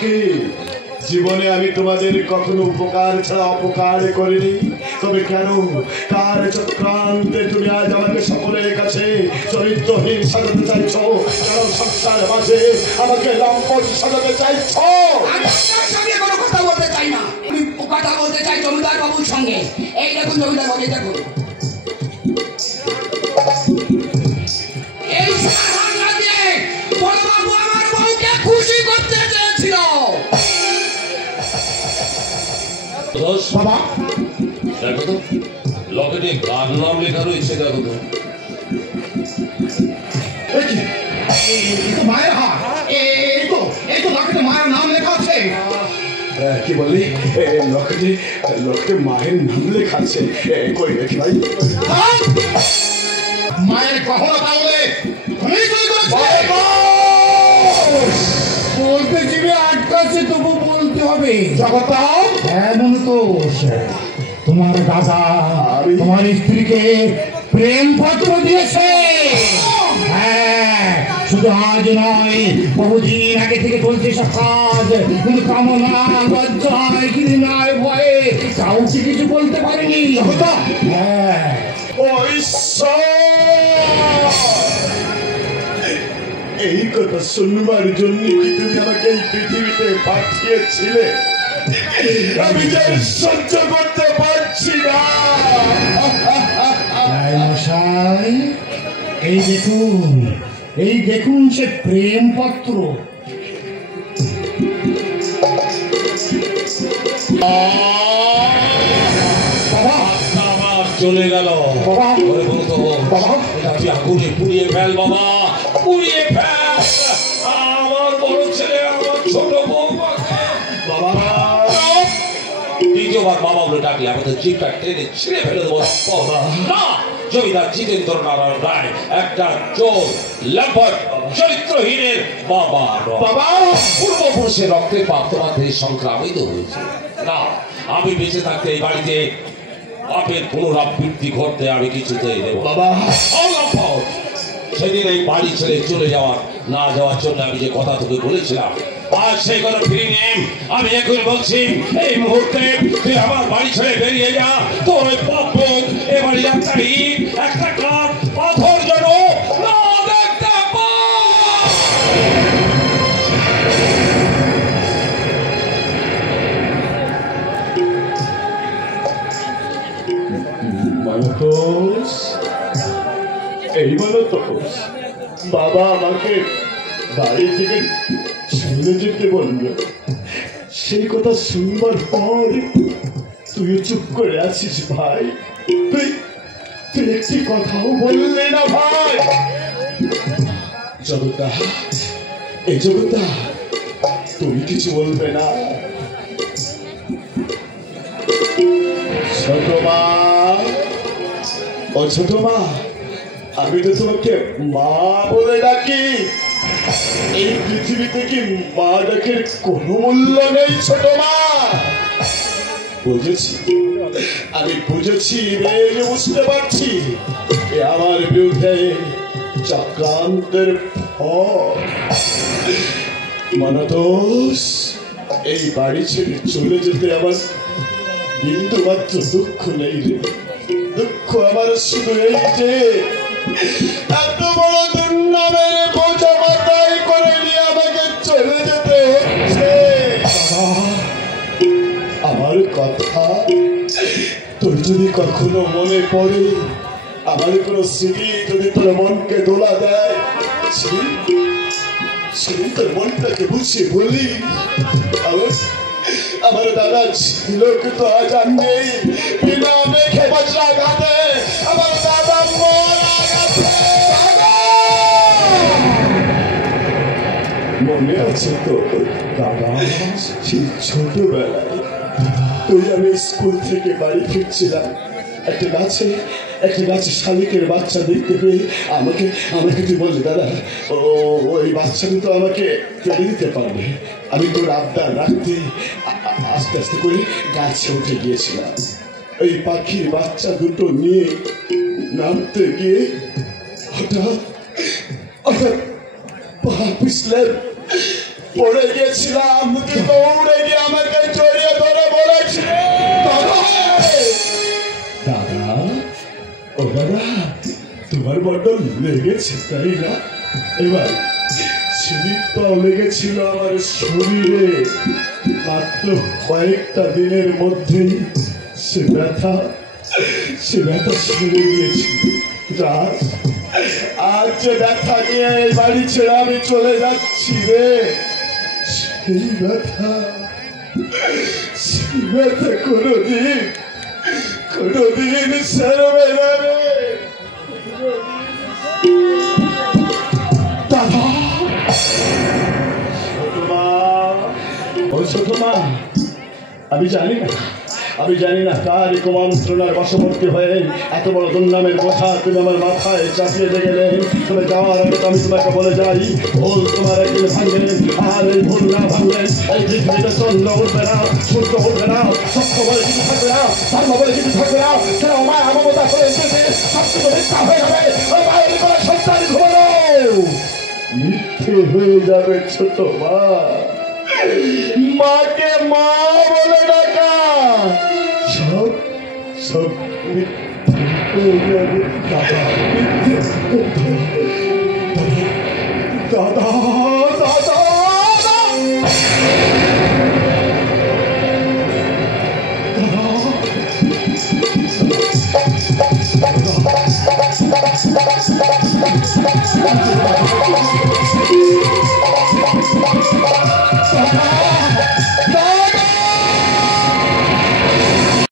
কি জীবনে আমি তোমাদের কখনো উপকার ছাড়া অপকার করিনি, তবে কেন কার চক্রান্তে তুমি আজ আমাকে সকলের কাছে চরিত্রহীন সাজাতে চাইছো? কেন সংসার মাঝে আমাকে লম্পট সাজাতে চাইছো? আমি আপনার সঙ্গে কোনো কথা বলতে চাই না, আমি কথা বলতে চাই জমিদার বাবুর সঙ্গে। এই দেখুন জমিদার বাবু, দেখুন এই সাহায্য দিয়ে বড়বাবু আমার বউকে খুশি করতে চেয়েছিল। বাবা দেখো তো লকেটে কার নাম লেখা রয়েছে, দেখো তো। মায়ের হাত, এই তো লকেটে মায়ের নাম লেখা আছে। কি বললি? লকেটে মায়ের নাম লেখা আছে? কই দেখি ভাই। মায়ের গহনা তাহলে তুমি চুরি করেছিলে? বলতে জিভে আটকাছে, তবু বলতে হবে। জগতা, হ্যাঁ মনুতোষ, তোমার দাদা তোমার স্ত্রীকে প্রেম পত্র দিয়েছে। হ্যাঁ, শুধু আজ নয়, বহুদিন আগে থেকে চলছে সব কাজ, কিন্তু কামনা লজ্জায় ঘৃণায় ভয়ে কাউকে কিছু বলতে পারেনি। জগতা, হ্যাঁ। ও ঈশ্বর, এই কথা শুনবার জন্য কি তুমি আমাকে এই পৃথিবীতে পাঠিয়েছিলে? আমি যে সহ্য করতে পারছি না। মশাই, এই দেখুন সে প্রেম পত্র। চলে গেল আগুনে পুড়িয়ে ফেল বাবা, পুড়িয়ে ফেল আমার বড় ছেলে, আমার ছোট বউমাকে। বাবা দ্বিতীয়বার বাবা বলে ডাকলে আমাদের জিপটা টেনে ছিঁড়ে ফেলে দেবো। না, জমিদার জিতেন্দ্র নারায়ণ রায় একটা চোর, লম্পট, চরিত্রহীনের বাবা। বাবা পূর্বপুরুষের রক্তে পাত্রমাত্রে সংক্রামিত হয়েছে। না, আমি বেঁচে থাকতে এই বাড়িতে বাপের পুনরাবৃত্তি ঘটতে আমি কিছুতেই দেব বাবা। সেদিন এই বাড়ি ছেড়ে চলে যাওয়ার না যাওয়ার জন্য আমি যে কথা তোকে বলেছিলাম, আজ সেই কথা ফিরে নেই। আমি এখন বলছি, এই মুহূর্তে তুই আমার বাড়ি ছেড়ে বেরিয়ে যা। তোর ওই পাপ এ বাড়ি একটা ইট, একটা কাঠ, পাথর যেন না দেখতে মানতোষ, এই মানতোষ, বাবা আমাকে বাড়ি থেকে চলে যেতে বলল। সেই কথা শুনবার পর তুই চুপ করে আছিস ভাই। তুই একটি কথাও বললে না ভাই। জগতা, এই জগতা, তুমি কিছু বলবে না? ছোট মা, ও ছোট মা, আমি তো তোমাকে মা বলে ডাকি। এই পৃথিবীতে কি মা ডাকের কোনো মূল্য নেই ছোট মা? বুঝেছি, আমি বুঝেছি, বুঝতে পারছি আমার বিরুদ্ধে চক্রান্তের ফল। মানতোষ, এই বাড়ি ছেড়ে চলে যেতে আমার বিন্দু মাত্র দুঃখ নেই রে। দুঃখ আমার শুধু এই যে এত বড় দুর্নামের বোঝা মাথায় করে নিয়ে আমাকে চলে যেতে হচ্ছে। আমার কথা তোর যদি কখনো মনে পড়ে, আমার কোনো স্মৃতি যদি তোর মনকে দোলা দেয়, সেদিন তোর মনটাকে বুঝিয়ে বলি, আমার দাদা ছিল কিন্তু আজ আর নেই। বিনা মেঘে বজ্রাঘাতে আমার দাদা মারা গেছে। মনে আছে তো দাদা, সেই ছোটবেলায় তুই আমি স্কুল থেকে বাড়ি ফিরছিলাম, একটা গাছে শালিকের বাচ্চা দেখতে পেয়ে আমাকে তুই বললি, দাদা ওই বাচ্চাটা তো আমাকে ফেলে দিতে পারবে। আমি তোর আবদার রাখতে আস্তে আস্তে করে গাছে উঠে গিয়েছিলাম। ওই পাখির বাচ্চা দুটো নিয়ে নামতে গিয়ে হঠাৎ পা পিছলে পড়ে গেছিলাম, তুই দৌড়ে গিয়ে আমাকে জড়িয়ে ধরে বলেছিলে দাদা, ও দাদা, তোমার বড্ড লেগেছে তাই না? এবার স্লিপটাও লেগেছিল আমার শরীরে, মাত্র কয়েকটা দিনের মধ্যেই সে ব্যথা সেরে গিয়েছিল। আজ যে ব্যথা নিয়ে এই বাড়ি ছেড়ে আমি চলে যাচ্ছি রে, সেই ব্যথা কোনোদিন সেরবে না রে। দাদা, ছোট মা, আমি জানি না কার কুমন্ত্রণার বশবর্তী হয়ে এত বড় দুর্নামের কথা তুমি আমার মাথায় চাপিয়ে দিয়ে গেলে। তুমি যাওয়ার আগে আমি তোমাকে বলে যাই, ভুল তোমার একদিন ভাঙবে, আর এই ভুল না ভাঙলে এই পৃথিবীতে চন্দ্র উঠবে না, সূর্য উঠবে না, সত্য বলে কিছু থাকবে না, ধর্ম বলে কিছু থাকবে না। সেটা মায়া মমতা করে এসেছে, সব কিছু মিথ্যা হয়ে যাবে। ওই মায়ের করে সন্তান ঘুমানো মিথ্যে হয়ে যাবে ছোট মা। মাকে মা বলে ডাকা সব মিথ্যে হয়ে যাবে।